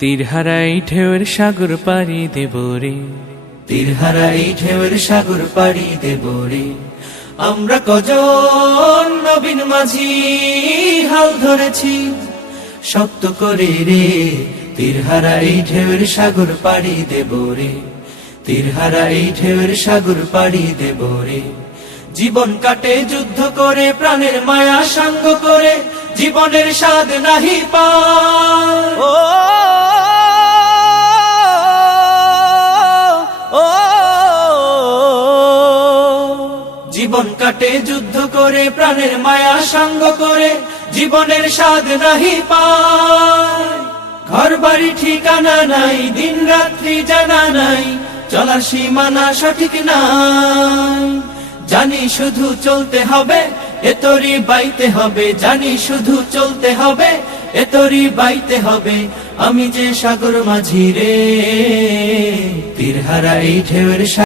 তীরহারা এই ঢেউয়ের সাগর পাড়ি দেব রে, তীরহারা এই ঢেউয়ের সাগর পাড়ি দেব রে। আমরা কজন নবীন মাঝি হাল ধরেছি শক্ত করে রে, তীরহারা এই ঢেউয়ের সাগর পাড়ি দেব রে, তীরহারা এই ঢেউয়ের সাগর পাড়ি দেব রে। জীবন কাটে যুদ্ধ করে, প্রাণের মায়া সাঙ্গ করে, জীবনের স্বাদ নাহি পায়। ও জীবন কাটে যুদ্ধ করে, প্রাণের মায়া সাঙ্গ করে, জীবনের স্বাদ নাহি পায়। ঘর বাড়ি ঠিকানা নাই, দিন রাত্রি জানা নাই, চলার সীমানা সঠিক নাই। জানি শুধু চলতে হবে, এতরি বাইতে হবে, জানি শুধু চলতে হবে, এতরি বাইতে হবে। আমি যে সাগর মাঝি রে, তীরহারা এই ঢেউয়ের